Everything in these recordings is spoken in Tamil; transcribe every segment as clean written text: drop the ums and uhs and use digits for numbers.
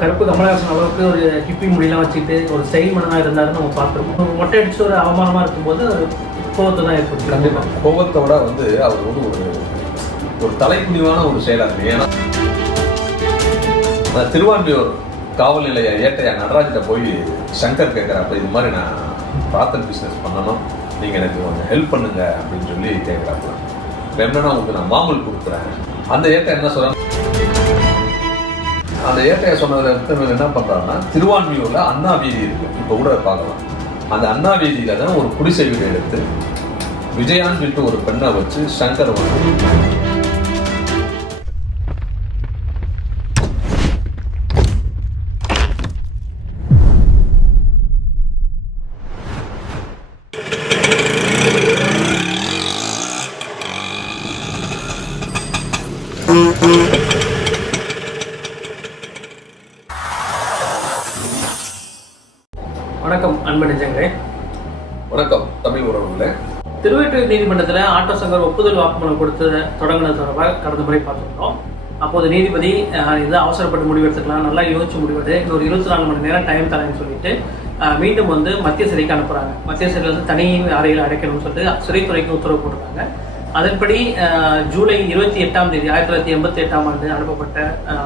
கருப்பு கமலஹாசன் அளவுக்கு ஒரு ஹிப்பி முடியெல்லாம் வச்சுட்டு ஒரு ஸ்டைல் மன்னனாக இருந்தாருன்னு நம்ம பார்த்துருக்கோம். ஒரு மொட்டை அடிச்சு ஒரு அவமானமாக இருக்கும்போது ஒரு கோபத்தை தான் ஏற்படுத்தி. கண்டிப்பாக கோபத்தோட வந்து அவர் வந்து ஒரு தலைக்குனிவான ஒரு செயலாக இருக்கு. ஏன்னா திருவான்மியூர் காவல் நிலைய ஏட்டையா நடராஜிட்ட போய் சங்கர் கேட்குறப்ப இது மாதிரி நான் பிராத்தல் பிஸ்னஸ் பண்ணணும், நீங்கள் எனக்கு கொஞ்சம் ஹெல்ப் பண்ணுங்க அப்படின்னு சொல்லி கேட்குறாப்புல. என்னன்னா உங்களுக்கு நான் மாமூல் கொடுக்குறேன். அந்த ஏட்டை என்ன சொல்கிறாங்க, அந்த ஏட்டையை சொன்னதுல இருந்து என்ன பண்ணுறாங்கன்னா திருவான்மியூரில் அண்ணா வீதி இருக்குது, இப்போ கூட பார்க்கலாம். அந்த அண்ணா வீதியில் தான் ஒரு குடிசை வீடு எடுத்து விஜயான்னு சொல்லிட்டு ஒரு பெண்ணை வச்சு சங்கர் வந்து வணக்கம் அன்பு நெஞ்சங்களே. வணக்கம் தமிழ் உறவுகளே. திருவெட்டூர் நீதிமன்றத்தில் ஆட்டோ சங்கர் ஒப்புதல் வாக்குமூலம் கொடுத்து தொடங்கினது தொடர்பாக கடந்த முறை பார்த்துருந்தோம். அப்போது நீதிபதி இதை அவசரப்பட்டு முடிவெடுத்துக்கலாம், நல்லா யோசிச்சு முடிவெடு, இன்னொரு 24 மணி நேரம் டைம் தரேன்னு சொல்லிட்டு மீண்டும் வந்து மத்திய சிறைக்கு அனுப்புகிறாங்க. மத்திய சிறையில் வந்து தனி அறையில் அடைக்கணும்னு சொல்லிட்டு சிறைத்துறைக்கு உத்தரவு போட்டிருக்காங்க. அதன்படி ஜூலை 28ஆம் தேதி 1988ஆம் ஆண்டு அனுப்பப்பட்ட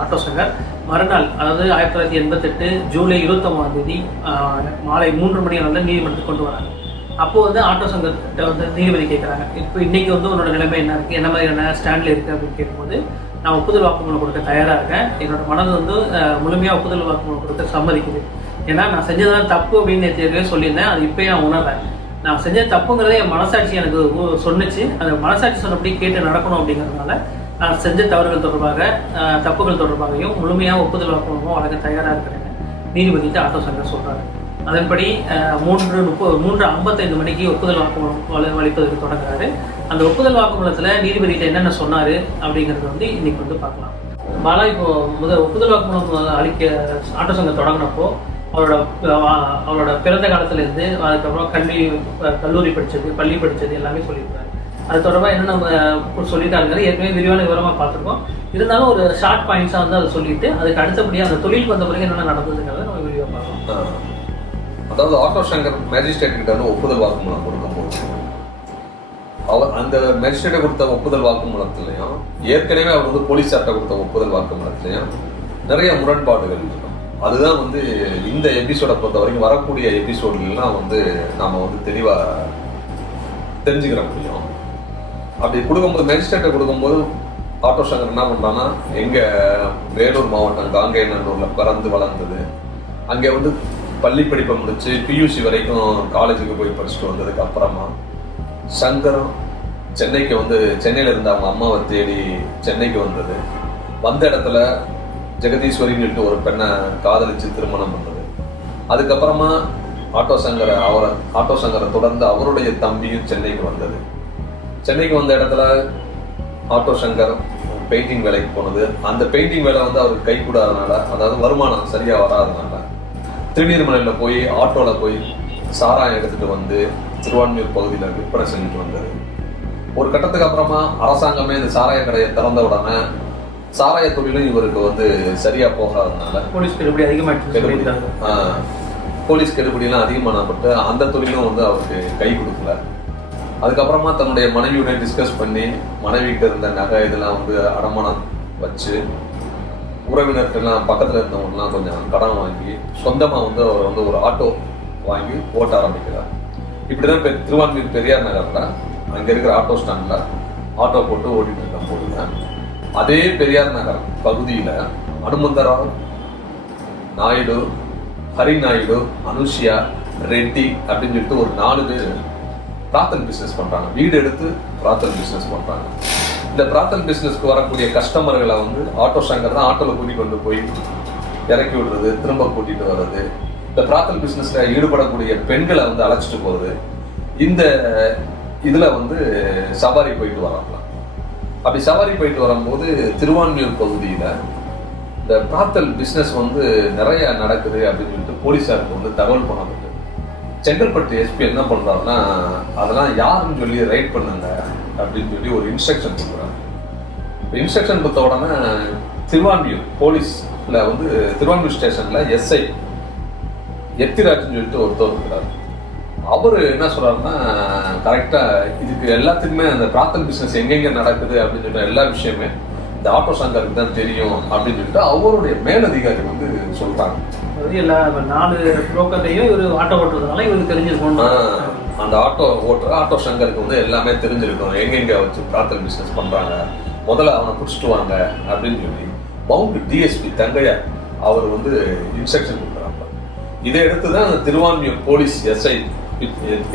ஆட்டோ சங்கர் மறுநாள், அதாவது 1988 ஜூலை 21ஆம் தேதி மாலை 3 மணி அளவில் நீதிமன்றத்துக்கு கொண்டு வராங்க. அப்போது வந்து ஆட்டோ சங்கர்கிட்ட வந்து நீதிபதி கேட்குறாங்க, இப்போ இன்றைக்கி வந்து உன்னோட நிலைமை என்ன இருக்குது, என்ன மாதிரியான ஸ்டாண்டில் இருக்குது அப்படின்னு கேட்கும்போது, நான் ஒப்புதல் வாக்குமூலம் கொடுக்க தயாராக இருக்கேன், என்னோட மனது வந்து முழுமையாக ஒப்புதல் வாக்குமூலம் கொடுக்க சம்மதிக்குது, ஏன்னா நான் செஞ்சதான் தப்பு அப்படின்னு ஏற்கனவே சொல்லியிருந்தேன், அது இப்போயே நான் உணர்றேன், நான் செஞ்ச தப்புங்கிறத என் மனசாட்சி எனக்கு சொன்னிச்சு, அந்த மனசாட்சி சொன்னபடி கேட்டு நடக்கணும் அப்படிங்கிறதுனால நான் செஞ்ச தவறுகள் தொடர்பாக தப்புகள் தொடர்பாகவும் முழுமையாக ஒப்புதல் வாக்குமூலமும் வழங்க தயாராக இருக்கிறேன்னு நீதிபதிட்டு ஆட்டோ சங்கர் சொல்கிறாங்க. அதன்படி 3:55 மணிக்கு ஒப்புதல் வாக்குமூலம் அளிப்பதற்கு தொடங்குறாரு. அந்த ஒப்புதல் வாக்குமூலத்தில் நீதிபதிகிட்ட என்னென்ன சொன்னார் அப்படிங்கிறது வந்து இன்னைக்கு வந்து பார்க்கலாம். பாலா, இப்போ ஒப்புதல் வாக்குமூலம் அளிக்க ஆட்டோ சங்கம் தொடங்கினப்போ அவரோட பிறந்த காலத்துலேருந்து அதுக்கப்புறம் கல்லூரி படித்தது, பள்ளி படித்தது எல்லாமே சொல்லியிருக்காரு. அது தொடர்பாக என்ன நம்ம சொல்லிட்டாருங்கிற ஏற்கனவே விரிவான விவரமாக பார்த்துருக்கோம். இருந்தாலும் ஒரு ஷார்ட் பாயிண்ட்ஸாக வந்து அதை சொல்லிட்டு அதுக்கு அடுத்தபடியாக அந்த தொழிலுக்கு வந்த பிறகு என்னென்ன நடந்ததுங்கிறத நம்ம விரிவாக பார்க்கலாம். அதாவது ஆட்டோ சங்கர் மேஜிஸ்ட்ரேட் கிட்ட வந்து ஒப்புதல் வாக்குமூலம் கொடுக்கும்போது அவர் அந்த மேஜிஸ்ட்ரேட்டை கொடுத்த ஒப்புதல் வாக்குமூலத்திலையும் ஏற்கனவே அவர் வந்து போலீஸார்ட்ட கொடுத்த ஒப்புதல் வாக்குமூலத்திலையும் நிறைய முரண்பாடுகள் இருக்கும். அதுதான் வந்து இந்த எபிசோடை பொறுத்த வரைக்கும் வரக்கூடிய எபிசோட்லாம் வந்து நாம் வந்து தெளிவாக தெரிஞ்சுக்கிற முடியும். அப்படி கொடுக்கும்போது மேஜிஸ்ட்ரேட்டை கொடுக்கும்போது ஆட்டோ சங்கர் என்ன பண்ணுறான்னா, எங்கள் வேலூர் மாவட்டம் காங்கேயநல்லூரில் பிறந்து வளர்ந்தது, அங்கே வந்து பள்ளி படிப்பை முடித்து பியூசி வரைக்கும் காலேஜுக்கு போய் படிச்சுட்டு வந்ததுக்கு அப்புறமா சங்கரும் சென்னைக்கு வந்து சென்னையில் இருந்த அவங்க அம்மாவை தேடி சென்னைக்கு வந்தது. வந்த இடத்துல ஜெகதீஸ்வரின்னு சொல்லிட்டு ஒரு பெண்ணை காதலித்து திருமணம் பண்ணது. அதுக்கப்புறமா ஆட்டோ சங்கரை தொடர்ந்து அவருடைய தம்பியும் சென்னைக்கு வந்தது. சென்னைக்கு வந்த இடத்துல ஆட்டோ சங்கர் பெயிண்டிங் வேலைக்கு போனது. அந்த பெயிண்டிங் வேலை வந்து அவருக்கு கை கூடாதனால, அதாவது வருமானம் சரியாக வராதனால திருநீர்மலையில் போய் ஆட்டோவில் போய் சாராயம் எடுத்துகிட்டு வந்து திருவான்மியூர் பகுதியில் விற்பனை செஞ்சுட்டு வந்தது. ஒரு கட்டத்துக்கு அப்புறமா அரசாங்கமே இந்த சாராய கடையை திறந்த உடனே சாராய தொழிலும் இவருக்கு வந்து சரியாக போகாததுனால போலீஸ் கெடுபடி போலீஸ் கெடுபடியெல்லாம் அதிகமானப்பட்டு அந்த தொழிலும் வந்து அவருக்கு கை கொடுக்கல. அதுக்கப்புறமா தன்னுடைய மனைவியுடைய டிஸ்கஸ் பண்ணி மனைவிகிட்ட இருந்த நகை இதெல்லாம் வந்து அடமானம் வச்சு உறவினர்கள்லாம் பக்கத்தில் இருந்தவங்கலாம் கொஞ்சம் கடன் வாங்கி சொந்தமாக வந்து அவர் வந்து ஒரு ஆட்டோ வாங்கி ஓட்ட ஆரம்பிக்கிறார். இப்படி தான் திருவான்மியூர் பெரியார் நகரில் அங்கே இருக்கிற ஆட்டோ ஸ்டாண்டில் ஆட்டோ போட்டு ஓட்டிகிட்டு இருக்கும் போதுங்க, அதே பெரியார் நகர் பகுதியில் அனுமந்தராவ், நாயுடு, ஹரி நாயுடு, அனுஷியா, ரெட்டி அப்படின்னு சொல்லிட்டு ஒரு 4 பேர் பிராத்தல் பிஸ்னஸ் பண்ணுறாங்க. வீடு எடுத்து பிராத்தல் பிஸ்னஸ் பண்ணுறாங்க. இந்த பிராத்தல் பிஸ்னஸ்க்கு வரக்கூடிய கஸ்டமர்களை வந்து ஆட்டோ சங்கர் தான் ஆட்டோவில் கூட்டிகிட்டு கொண்டு போய் இறக்கி விடுறது, திரும்ப கூட்டிகிட்டு வர்றது, இந்த பிராத்தல் பிஸ்னஸில் ஈடுபடக்கூடிய பெண்களை வந்து அழைச்சிட்டு போகிறது. இந்த இதில் வந்து சவாரி போயிட்டு வராங்களாம். அப்படி சவாரி போயிட்டு வரும்போது திருவான்மியூர் பகுதியில் இந்த பிராத்தல் பிஸ்னஸ் வந்து நிறைய நடக்குது அப்படின்னு சொல்லிட்டு போலீஸாருக்கு வந்து தகவல் பண்ணப்பட்டு செங்கல்பட்டு எஸ்பி என்ன பண்ணுறாருன்னா, அதெல்லாம் யாருன்னு சொல்லி ரைட் பண்ணுங்க அப்படின்னு சொல்லி ஒரு இன்ஸ்ட்ரக்ஷன் கொடுக்குறாங்க. இன்ஸ்ட்ரக்ஷன் கொடுத்த உடனே திருவான்மியூர் போலீஸ்ல வந்து திருவான்மியூர் ஸ்டேஷன்ல எஸ்ஐ எத்திராஜ்னு சொல்லிட்டு ஒருத்தர் இருக்கிறார். அவரு என்ன சொல்றாருன்னா, கரெக்டா இதுக்கு எல்லாத்துக்குமே அந்த பிராத்தல் பிசினஸ் எங்கெங்க நடக்குது அப்படின்னு சொல்லிட்டு எல்லா விஷயமே இந்த ஆட்டோ சங்கருக்கு தான் தெரியும் அப்படின்னு சொல்லிட்டு அவருடைய மேலதிகாரி வந்து சொல்றாங்க. எல்லா 4 புரோக்கர்லையும் இவர் ஆட்டோ ஓட்டுறதுனால இவருக்கு தெரிஞ்சிருக்கும். அந்த ஆட்டோ சங்கருக்கு வந்து எல்லாமே தெரிஞ்சிருக்கும், எங்கெங்க வச்சு பிராத்தல் பிசினஸ் பண்றாங்க, முதல்ல அவனை பிடிச்சிட்டு வாங்க அப்படின்னு சொல்லி மவுண்ட் டிஎஸ்பி தங்கையா அவர் வந்து இன்ஸ்ட்ரக்ஷன் கொடுக்குறாங்க. இதை எடுத்துதான் அந்த திருவான்மியூர் போலீஸ் எஸ்ஐ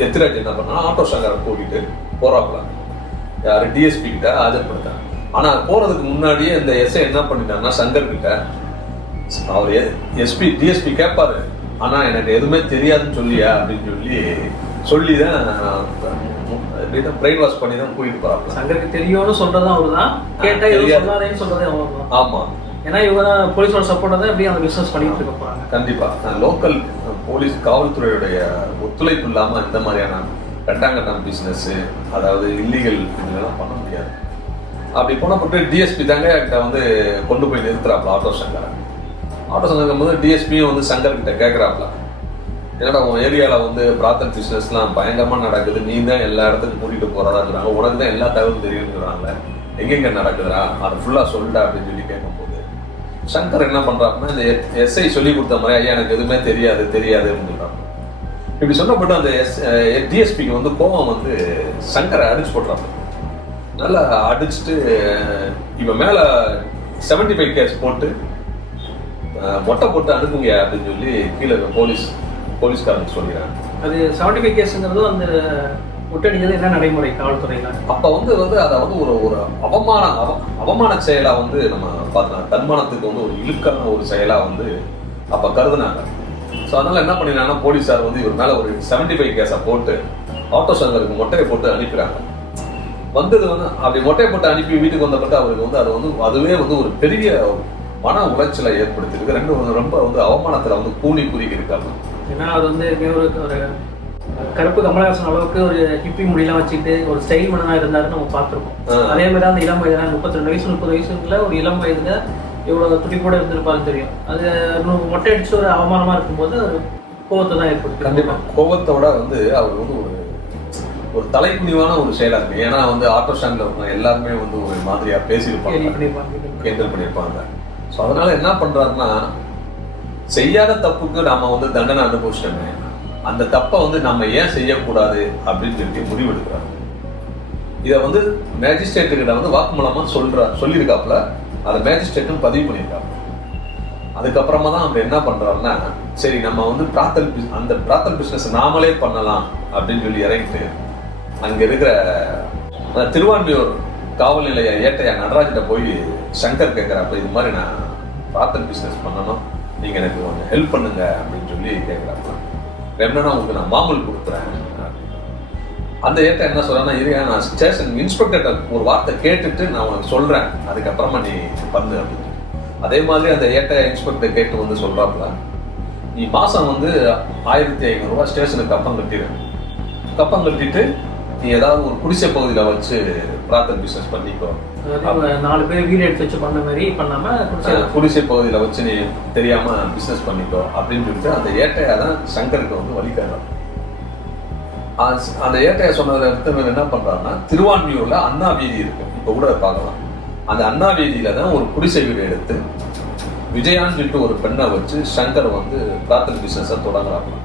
எத்திராஜ் என்ன பண்ணா, ஆட்டோ சங்கரை கூட்டிட்டு போறாப்புல யாரு டிஎஸ்பி கிட்ட ஆஜர்படுத்தாங்க. ஆனா போறதுக்கு முன்னாடியே இந்த எஸ்ஐ என்ன பண்ணிட்டாங்கன்னா, சங்கர் கிட்ட அவர் டிஎஸ்பி கேட்பாரு, ஆனா எனக்கு எதுவுமே தெரியாதுன்னு சொல்லியா அப்படின்னு சொல்லிதான் பிரெயின் வாஷ் பண்ணி தான் கூட்டிட்டு போறாங்க. சங்கருக்கு தெரியும்னு சொல்றதும் அவருதான், கேட்டா எதுவும் சொல்லாதேன்னு சொல்றதே அவர்தான். ஆமா, ஏன்னா இவங்க போலீஸோட சப்போர்ட் தான் எப்படி அந்த பிசினஸ் பண்ணிட்டு இருக்க போறாங்க. கண்டிப்பா லோக்கல் போலீஸ் காவல்துறையுடைய ஒத்துழைப்பு இல்லாம இந்த மாதிரியான கட்டாங்கட்டம் பிசினஸ், அதாவது இல்லீகல் இதெல்லாம் பண்ண முடியாது. அப்படி போனப்பட்டு டிஎஸ்பி தாங்க கிட்ட வந்து கொண்டு போய் நிறுத்துறாப்ல ஆட்டோ சங்கரை. ஆட்டோ சங்கர் போது டிஎஸ்பியும் வந்து சங்கர் கிட்ட கேட்கறாப்ல, என்னடா உன் ஏரியாவில் வந்து பிராத்தல் பிஸ்னஸ்லாம் பயங்கரமாக நடக்குது, நீ தான் எல்லா இடத்துக்கும் கூட்டிகிட்டு போகிறதாங்கிறாங்க, உனக்கு தான் எல்லா தகவலும் தெரியுங்கிறாங்க, எங்கெங்கே நடக்குதுடா அதை ஃபுல்லாக சொல்லிட்டா அப்படின்னு சொல்லி கேட்கும்போது சங்கர் என்ன பண்ணுறாப்புனா, இந்த எஸ்ஐ சொல்லி கொடுத்த மாதிரி ஐயா எனக்கு எதுவுமே தெரியாது அப்படின்னு சொல்கிறாங்க. இப்படி சொன்னப்பட்டு அந்த டிஎஸ்பிக்கு வந்து கோபம் வந்து சங்கரை அடிச்சு போட்டுறாங்க. நல்லா அடிச்சுட்டு இவன் மேலே 75 கேஸ் போட்டு மொட்டை போட்டு அனுப்புங்க அப்படின்னு சொல்லி கீழே போலீஸ்காரங்க சொல்லிடுறாங்க. அது 75 கேஸுங்கிறது அந்த முட்டடிக்கிறது என்ன நடைமுறை காவல்துறையில அப்ப வந்து அதை வந்து ஒரு அவமான செயலா வந்து நம்ம பார்த்தோம். தன்மானத்துக்கு வந்து ஒரு இழுக்கான ஒரு செயலா வந்து அப்ப கருதுனாங்க. ஸோ அதனால என்ன பண்ணினாங்கன்னா, போலீஸார் வந்து இவர் மேல ஒரு 75 கேஸை போட்டு ஆட்டோ சங்கருக்கு மொட்டையை போட்டு அனுப்பிடுறாங்க. வந்தது வந்து அப்படி மொட்டையை போட்டு அனுப்பி வீட்டுக்கு வந்தப்பட்டு அவருக்கு வந்து அதுவே வந்து ஒரு பெரிய மன உளைச்சலை ஏற்படுத்திருக்கு. ரொம்ப வந்து அவமானத்துல வந்து கூலி குறுகி இருக்காங்க. ஏன்னா அது வந்து ஒரு கருப்பு கமலஹாசன் அளவுக்கு ஒரு ஹிப்பி முடியெல்லாம் வச்சுட்டு ஒரு ஸ்டைல் மன்னனா இருந்தாரு நம்ம பார்த்துருக்கோம். அதே மாதிரி அந்த இளம் வயதுனா 32 வயசு 30 வயசுல ஒரு இளம் வயதுல இவ்வளவு துடிப்போட இருந்திருப்பாருன்னு தெரியும். அது மொட்டை அடிச்சு ஒரு அவமானமா இருக்கும்போது ஒரு கோவத்தை தான் ஏற்படுத்தி. கண்டிப்பா கோவத்தோட வந்து அவர் வந்து ஒரு தலைக்குனிவான ஒரு செயலா இருக்கு. ஏன்னா வந்து ஆட்டோ ஸ்டாண்ட்ல இருக்க எல்லாருமே வந்து ஒரு மாதிரியா பேசியிருப்பாங்க, கேண்டல் பண்ணியிருப்பாங்க. ஸோ அதனால என்ன பண்றாருன்னா, செய்யாத தப்புக்கு நாம வந்து தண்டனை அனுபவிச்சிட்டோமே, அந்த தப்பை வந்து நம்ம ஏன் செய்யக்கூடாது அப்படின்னு சொல்லி முடிவெடுக்கிறாங்க. இதை வந்து மேஜிஸ்ட்ரேட்டுக்கிட்ட வந்து வாக்குமூலமா சொல்லியிருக்காப்புல. அதை மேஜிஸ்ட்ரேட்டும் பதிவு பண்ணியிருக்காங்க. அதுக்கப்புறமா தான் அவர் என்ன பண்றாருன்னா, சரி நம்ம வந்து பிராத்தல் பிசினஸ் நாமளே பண்ணலாம் அப்படின்னு சொல்லி இறங்கிட்டு அங்க இருக்கிற திருவான்மியூர் காவல் நிலைய ஏட்டையா நடராஜிட்ட போய் சங்கர் கேட்குறாப்ப, இது மாதிரி நான் பிராத்தல் பிசினஸ் பண்ணணும், நீங்க எனக்கு கொஞ்சம் ஹெல்ப் பண்ணுங்க அப்படின்னு சொல்லி கேட்குறாப்ப. என்னன்னா உங்களுக்கு நான் மாமூல் கொடுக்குறேன். அந்த ஏட்டை என்ன சொல்றேன்னா, இரியா நான் ஸ்டேஷன் இன்ஸ்பெக்டர்கிட்ட ஒரு வார்த்தை கேட்டுட்டு நான் உனக்கு சொல்றேன், அதுக்கப்புறமா நீ பண்ணு அப்படின்னு. அதே மாதிரி அந்த ஏட்டை இன்ஸ்பெக்டர் கேட்டு வந்து சொல்றாப்புல, நீ மாசம் வந்து 1500 ரூபாய் ஸ்டேஷனுக்கு கப்பம் கட்டிட்டு நீ ஏதாவது ஒரு குடிசை பகுதியில வச்சு பிராத்தல் பிசினஸ் பண்ணிக்கோ. 4 பேர் வீடு எடுத்து வச்சு பண்ண மாதிரி பண்ணாம குடிசை பகுதியில வச்சு நீ தெரியாம பிசினஸ் பண்ணிக்கோ அப்படின்னு சொல்லிட்டு அந்த ஏட்டையா தான் சங்கருக்கு வந்து வலிக்காரு. அந்த ஏட்டையா சொன்னதுல என்ன பண்றாருன்னா, திருவான்மியூர்ல அண்ணா வீதி இருக்கு, இப்ப கூட பார்க்கலாம். அந்த அண்ணா வீதியில தான் ஒரு குடிசை வீடு எடுத்து விஜயான்னு சொல்லிட்டு ஒரு பெண்ணை வச்சு சங்கர் வந்து பிராத்தல் பிசினஸை தொடங்குறாங்க.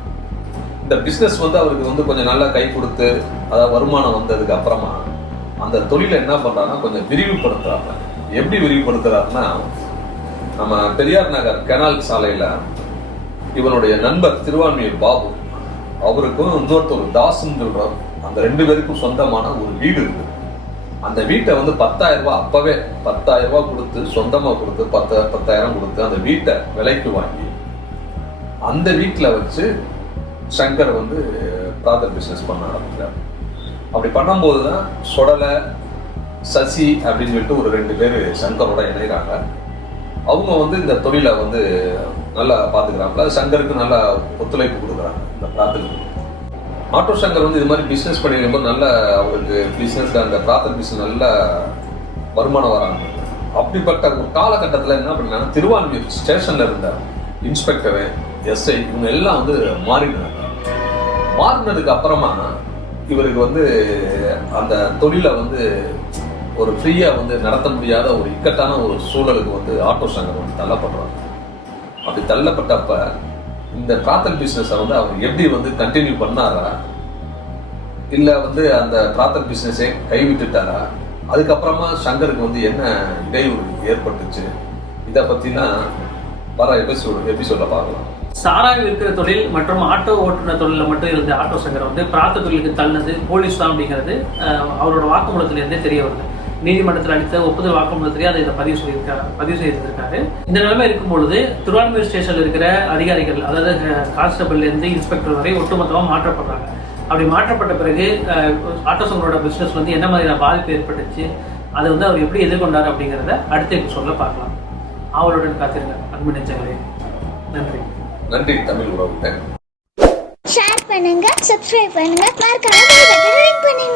இந்த பிசினஸ் வந்து அவருக்கு வந்து கொஞ்சம் நல்லா கை கொடுத்து, அதாவது வருமானம் வந்ததுக்கு அப்புறமா அந்த தொழிலை என்ன பண்றாங்கன்னா கொஞ்சம் விரிவுபடுத்துறாங்க. எப்படி விரிவுபடுத்துறாருன்னா, நம்ம பெரியார் நகர் கெனால் சாலையில இவனுடைய நண்பர் திருவான்மியூர் பாபு, அவருக்கும் இன்னொருத்தர் தாசுன்னு சொல்றாரு, அந்த 2 பேருக்கும் சொந்தமான ஒரு வீடு இருக்கு. அந்த வீட்டை வந்து 10,000 ரூபாய், அப்பவே 10,000 ரூபாய் கொடுத்து சொந்தமா கொடுத்து 10,000 கொடுத்து அந்த வீட்டை விலைக்கு வாங்கி அந்த வீட்டில் வச்சு சங்கர் வந்து பிராத்தல் பிசினஸ் பண்ண ஆரம்பிச்சார். அப்படி பண்ணும்போது தான் சொடலை சசி அப்படின்னு சொல்லிட்டு ஒரு 2 பேர் சங்கரோட இணைகிறாங்க. அவங்க வந்து இந்த தொழிலை வந்து நல்லா பார்த்துக்கிறாங்களா, சங்கருக்கு நல்லா ஒத்துழைப்பு கொடுக்குறாங்க. இந்த பிராத்தல் ஆட்டோ சங்கர் வந்து இது மாதிரி பிஸ்னஸ் பண்ணிருக்கும்போது நல்ல அவருக்கு பிஸ்னஸ்ல அந்த பிராத்தல் பிசினஸ் நல்ல வருமானம் வராங்க. அப்படிப்பட்ட ஒரு காலகட்டத்தில் என்ன பண்ணா, திருவான்மியூர் ஸ்டேஷன்ல இருந்த இன்ஸ்பெக்டரு, எஸ்ஐ இவங்க எல்லாம் வந்து மாறினாங்க. மாறினதுக்கு அப்புறமா இவருக்கு வந்து அந்த தொழிலை வந்து ஒரு ஃப்ரீயா வந்து நடத்த முடியாத ஒரு இக்கட்டான ஒரு சூழலுக்கு வந்து ஆட்டோ சங்கர் வந்து தள்ளப்படுறாங்க. அப்படி தள்ளப்பட்டப்ப இந்த பிராத்தல் பிசினஸை வந்து அவர் எப்படி வந்து கண்டினியூ பண்ணாரா, இல்ல வந்து அந்த பிராத்தல் பிசினஸை கைவிட்டுட்டாரா, அதுக்கப்புறமா சங்கருக்கு வந்து என்ன இடையூறு ஏற்பட்டுச்சு, இதை பத்தினா வர எபிசோட பார்க்கலாம். சாராயம் விற்கிற தொழில் மற்றும் ஆட்டோ ஓட்டுநர் தொழில மட்டும் இருந்த ஆட்டோ சங்கர் வந்து பிராத்த தொழிலுக்கு தள்ளினது போலீஸ் தான் அப்படிங்கிறது அவரோட வாக்குமூலத்திலிருந்தே தெரிய வருது. நீதிமன்றத்தில் அளித்த ஒப்புதல் வாக்குமூலத்திலேயே அதை பதிவு செய்திருக்காரு. இந்த நிலைமை இருக்கும் பொழுது திருவான்மியூர் ஸ்டேஷன்ல இருக்கிற அதிகாரிகள், அதாவது கான்ஸ்டபிள்ல இருந்து இன்ஸ்பெக்டர் வரை ஒட்டுமொத்தமாக மாற்றப்படுறாங்க. அப்படி மாற்றப்பட்ட பிறகு ஆட்டோ சங்கரோட பிசினஸ் வந்து என்ன மாதிரியான பாதிப்பு ஏற்பட்டுச்சு, அதை வந்து அவர் எப்படி எதிர்கொண்டார் அப்படிங்கிறத அடுத்த எபிசோட்ல பார்க்கலாம். அவளுடன் காத்திருங்க அன்பு நெஞ்சங்களே. நன்றி. நன்றி தமிழ் உறவுகள். ஷேர் பண்ணுங்க, சப்ஸ்கிரைப் பண்ணுங்க, மறக்காம பெல் பட்டனை கிளிக் பண்ணுங்க.